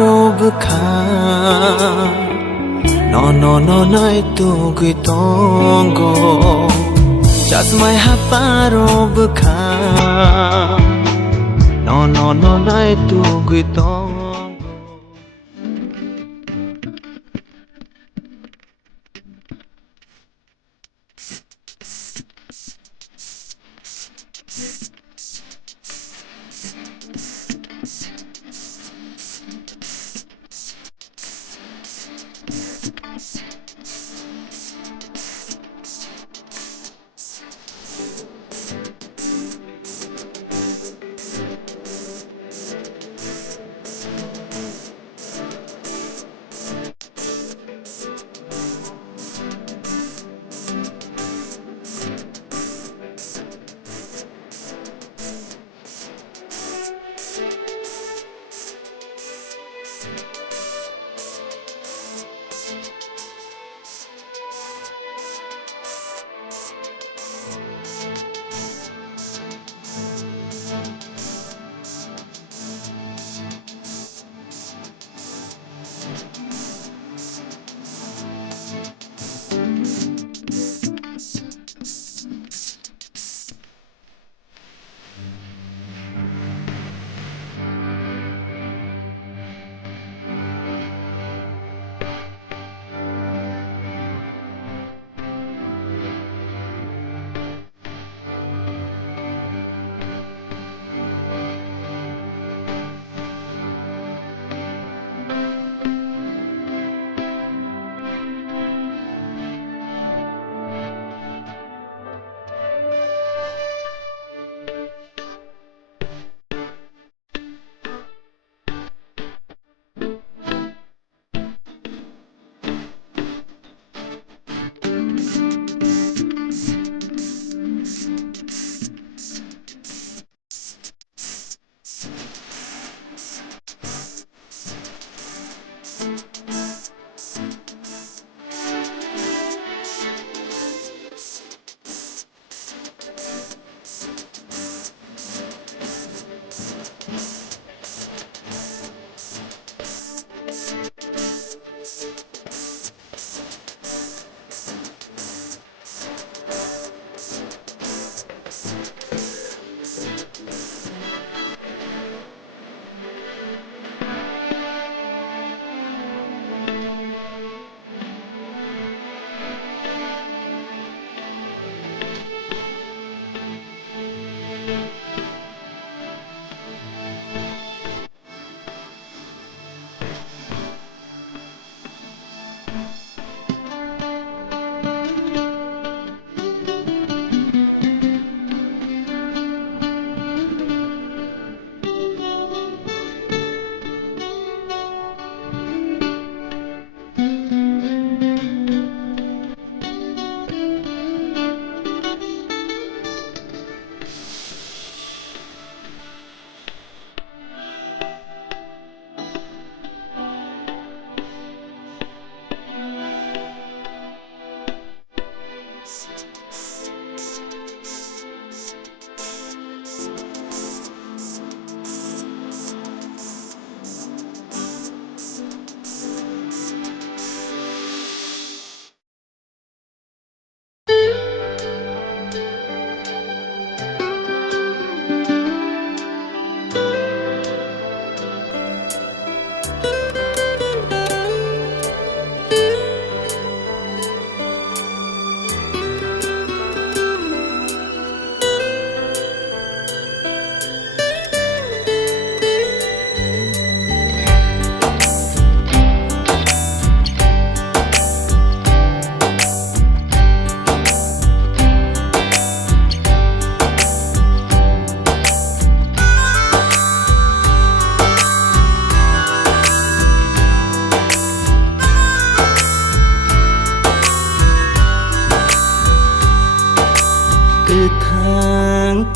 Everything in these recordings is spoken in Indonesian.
bukha no nai tu gui tongo just my haparo bukha no nai tu gui tongo.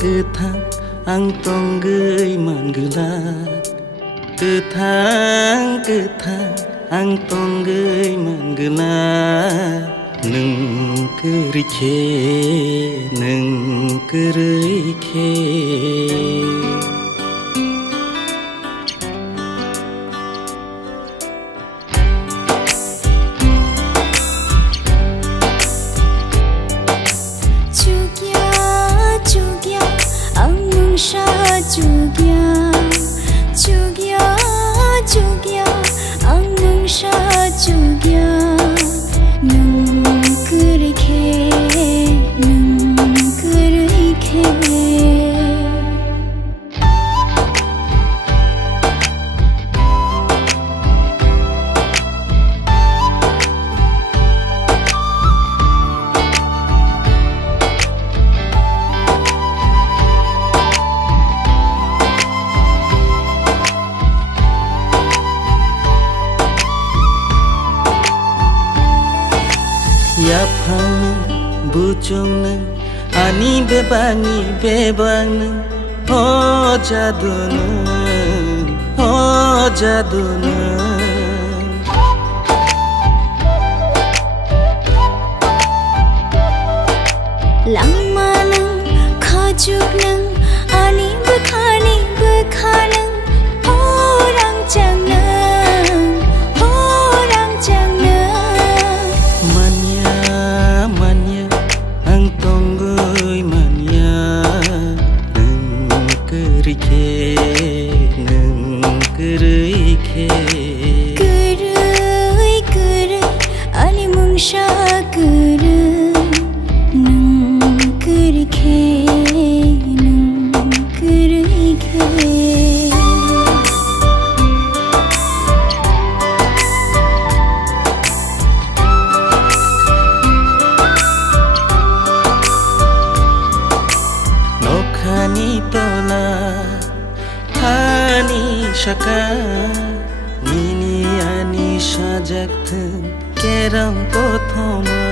Ketang ang tonggay manggelat Ketang ang tonggay manggelat Neng kerike neng kerike Ya phang bu chung nang ani bebang nang oh jadu nang Lang manang khajuk nang ani bekha nang orang chang nang manya ang tonggoi manya nang kerike Gerai ani mungsha gerai nang kerike Nokhani tola hani shaka nini ani sajak thun kerang pothoma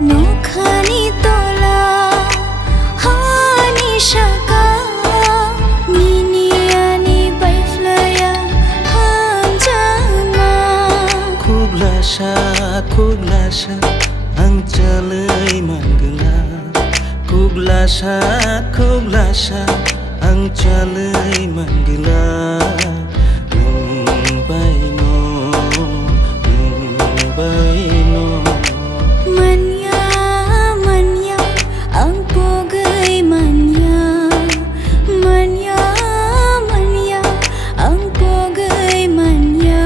Nokhani tola hani shaka nini ani baiflaya hanjama Kuglasha ang chalai manggala Kuglasha ang chalai manggala nung baino Manya ang pogay manya ang pogay manya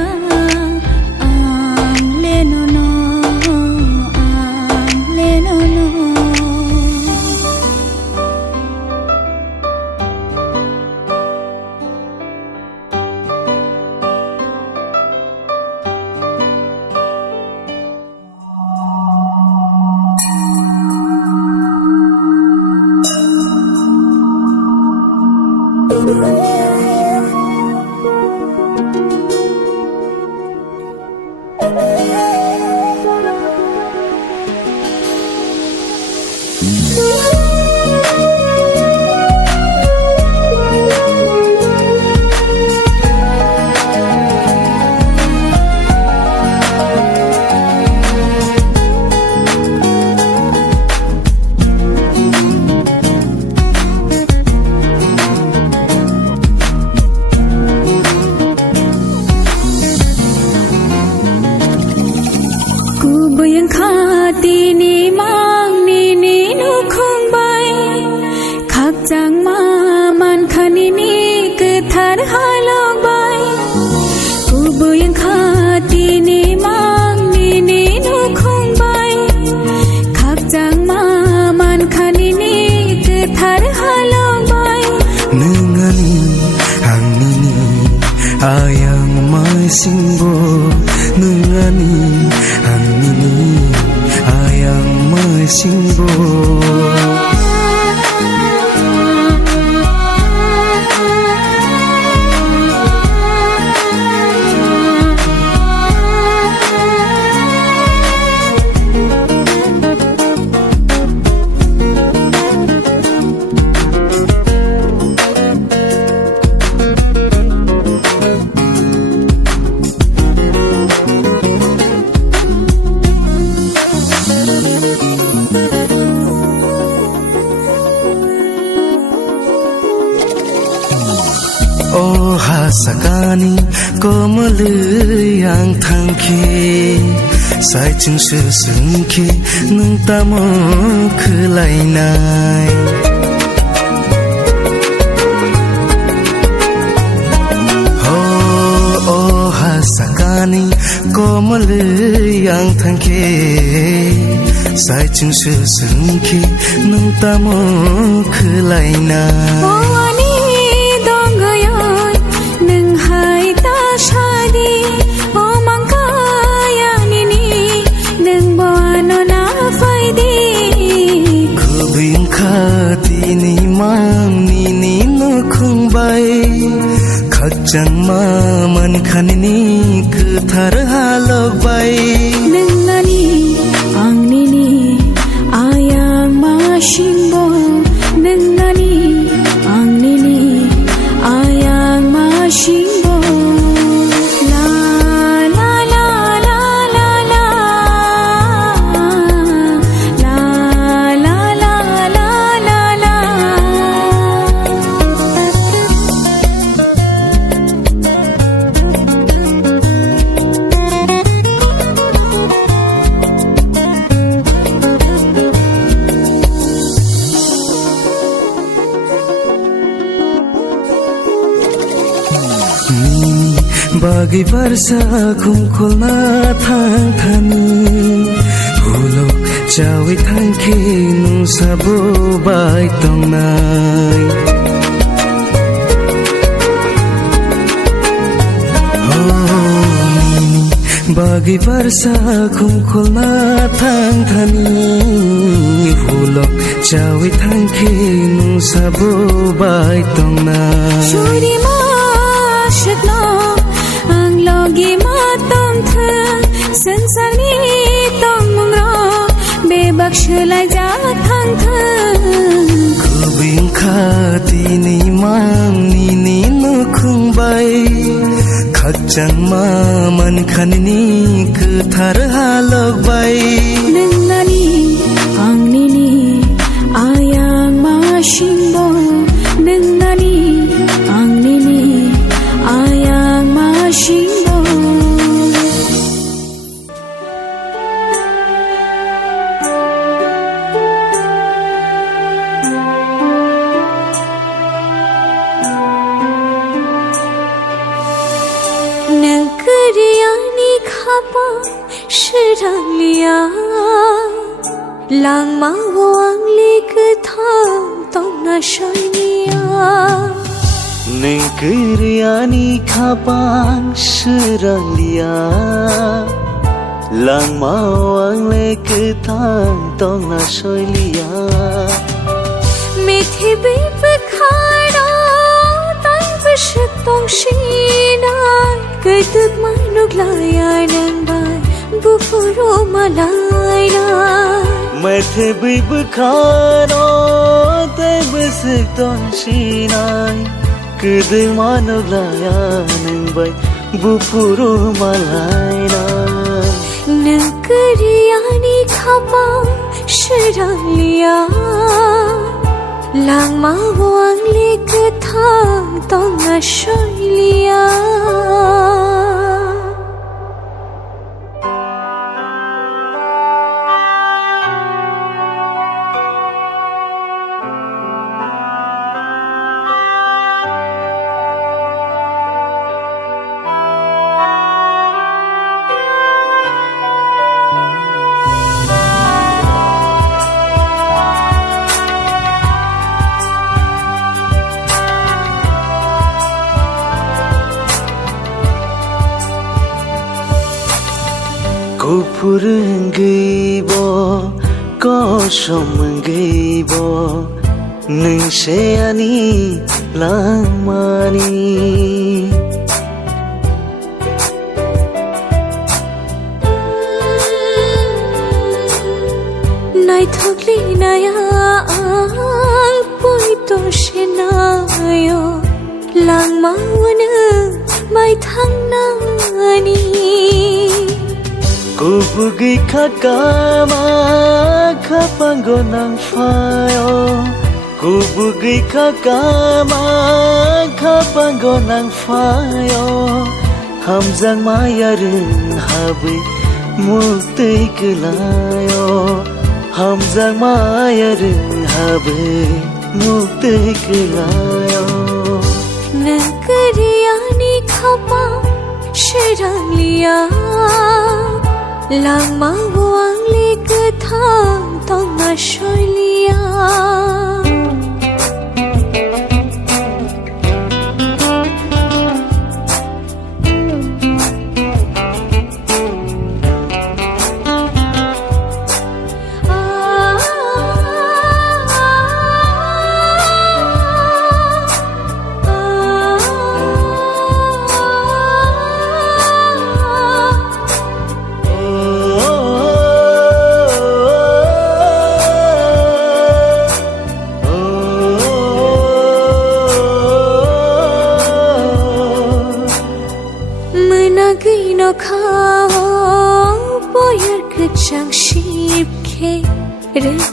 ang lenono Bayang khati ni mang ni nu khung bai khak chang ma man khani ni ke thar halong bai ku bayang khati ni mang ni nu khung bai khak chang ma man khani ni ke thar halong bai nungani hangini ayang mai singbo nungani hangini ayang mai singbo Oh hasakani komal yang thangki sai chung se sungki nung tamo khulai nai oh hasakani komal yang thangki sai chung se sungki nung tamo khulai nai खगजांमा मोनखानिनि गोथार हालौबाय नोंनानि आंनिनि आयां मासिंबो नोंनानि आंनिनि आयां मासिंबो ला ला ला ला ला ला ला ला ला ला ला ला Bagi barsa kumkolna thangthani hulo chawi thangki nung sabo bai tongnai Bagi barsa kumkolna thangthani hulo chawi thangki nung sabo bai tongnai Shuri ma shakna Logi matam tha sansani tamra bebakshla ja thang tha Kubing khati ni mang ni ni no khungbai khagjaंमा मोनखानिनि गोथार हालौबाय नोंनानि आंनिनि आयां मासिंबो नोंनानि आंनिनि आयां मासिंबो नगरियानि खापा शिरालिया लांमा वांगले कथां तोना शनिया Negeriani kapang seralia Lang mawang leketang tong na soilia Mithi bibkhara tan bishak tong shina Kaituk manug laya nang bai bufuro malayna Methe bibkhara tay bisik tong shinay Kedeng manog laya nang bai bufuro malayna Negeriani khapa shiralia Lang mawang lekethang tong ashoilia Kupur ngeibo kosong ngeibo nung seani langmani Nai thokli naya ang puito shenayo lang mawana mai thang nani Kubugi kakama kapango nang fayo Kubugi kakama kapango nang fayo Hamzang mayarin habi mukti kelayo Hamzang mayarin habi mukti kelayo Negeriani khapa shiralia Lang mawang lekethang tong ashoilia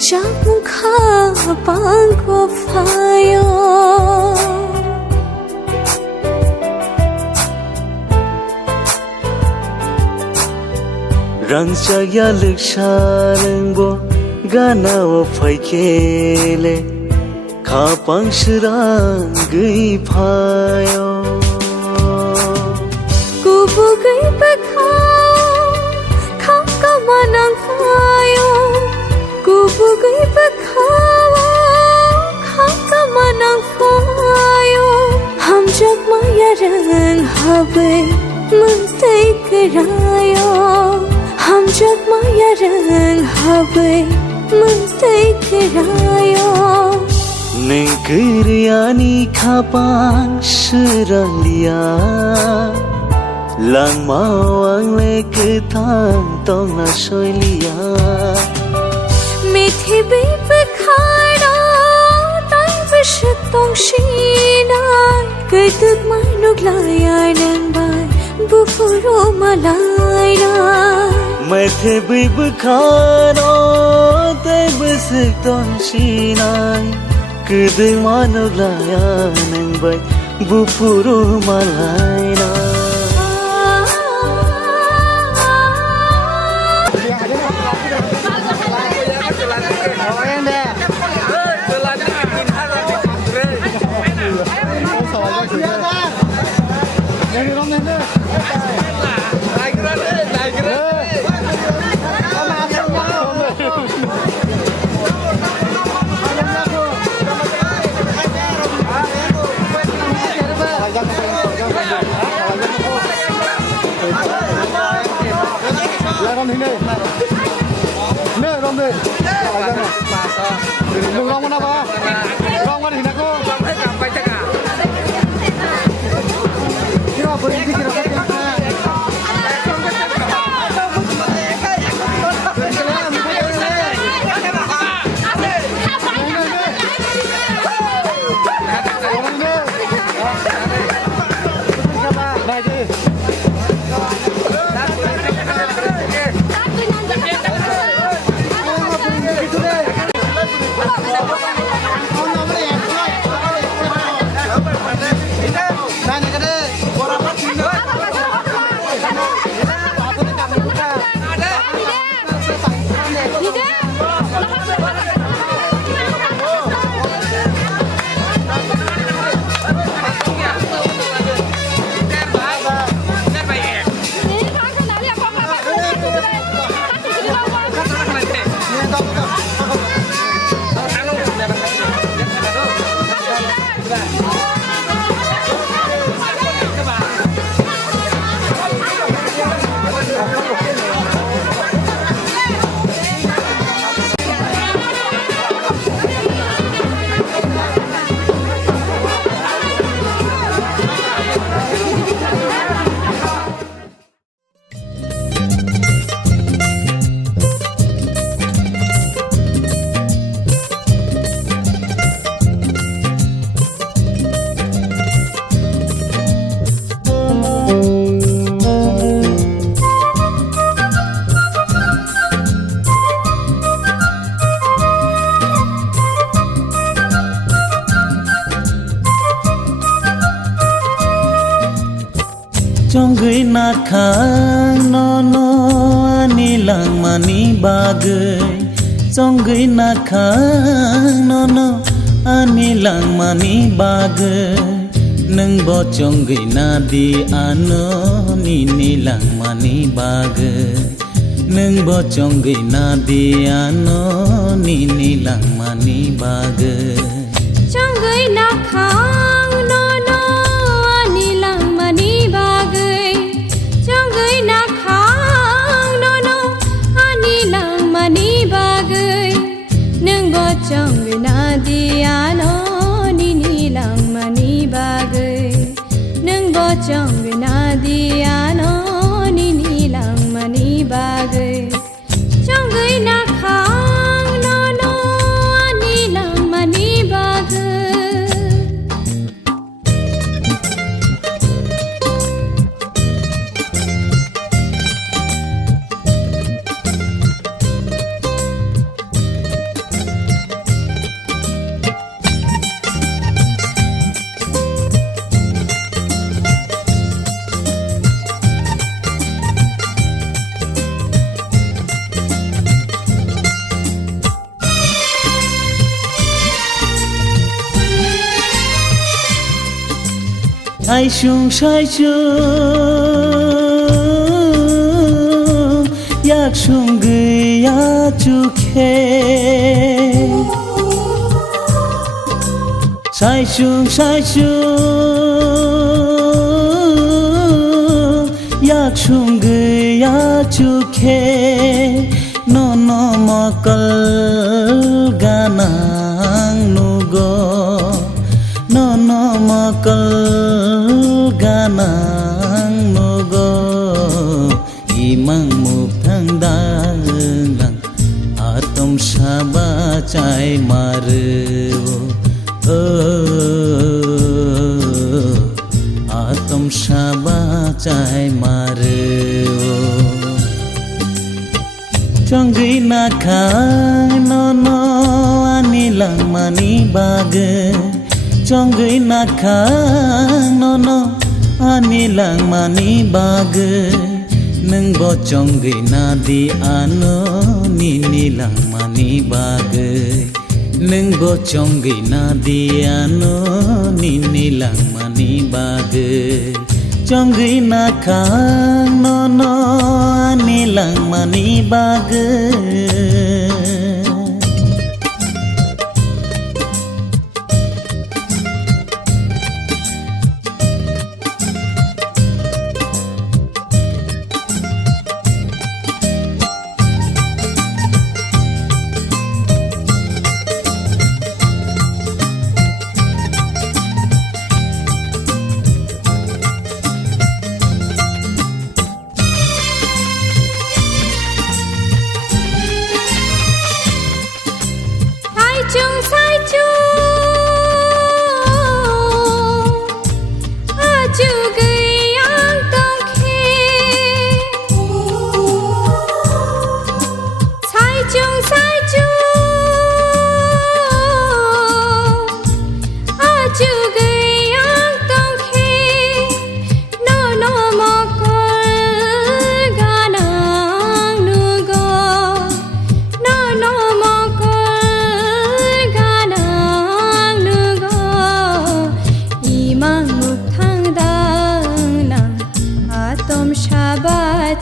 Hamjak mukha pangko fayo Rangcha yaluk sharangbo gana o faikele Kapang shirang gui phayo Kubu gui bakhao Khaka manang fayo Kubu gui bakhao Khaka manang fayo Hamjak maya rang habe Muntai karayo Hamjak maya rang habe Muntai karayo Nengkiriani kapang shiralia Lang mawang leketang tong na soilia Mithi bipakhara Tai bishtong shinai Kaituk manuk layar nang bai Bufuro malai rai Methe bibkhano te bisik ton sinai Kedeng manuk layan nang bai Bufuro malai na Chonggui na khang no no ani lang mani bagai Chonggui na khang no no ani lang mani bagai Nung bo chonggui na di ano ni lang mani bagai Nung bo chonggui na di ano ni lang mani bagai Chonggui na khang no no ani lang mani bagai Chonggui na khang no no ani lang mani bagai Nung bo chonggui na di ano ni lang mani bagai Nung bo chonggui na di ano ni lang mani bagai Chonggui na khang no no ani lang mani bagai saisung yak sung gya chukhe saisung yak sung gya chukhe no makal ganang nugo no makal ganang nugo imang muktang dalang atom saba chai maru atom saba chai maru chonggi na khang no anilang mani bag chonggi na khang no anilang mani bag nung bo chonggi na di ano nilang mani bag nung bo chonggi na di ano nilang mani bag chonggi na khang no anilang mani bag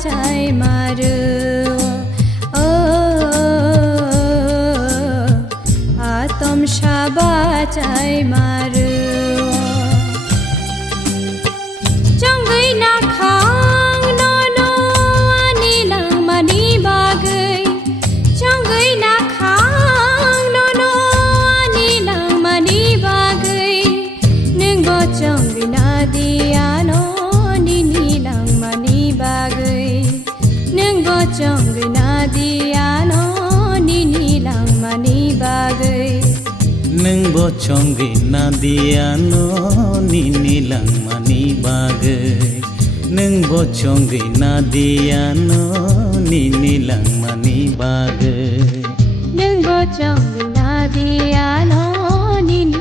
chai maru atom shaba chai maru chonggai na khang no anilang mani bagai chonggai na khang no anilang mani bagai ning bo chonggai na diano nilang mani bagai nung bo chonggai na diano nilang mani bagai nung bo chonggai na diano nilang mani bagai nung bo chonggai na diano nilang mani bagai nung bo chonggai na diano nilang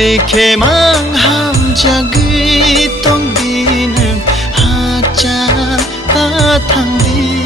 khemang ham jagi tong din ha cha ta thang di